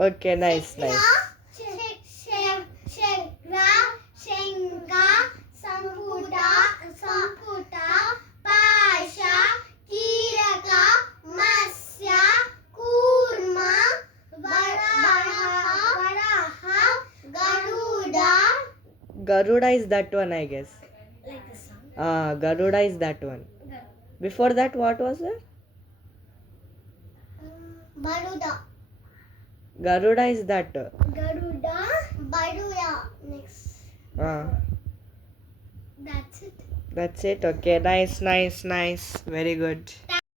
Okay, nice, nice. Shakra, Shenka, Samputa, Pasha, Kiraka, Masya, Kurma, Varaha, Garuda. Garuda is that one, I guess. Like the song. Garuda is that one. Before that, what was there? Baruda. Garuda is that. Garuda. Baruda. Next. Uh, That's it. that's it. Okay, nice, nice, nice. Very good.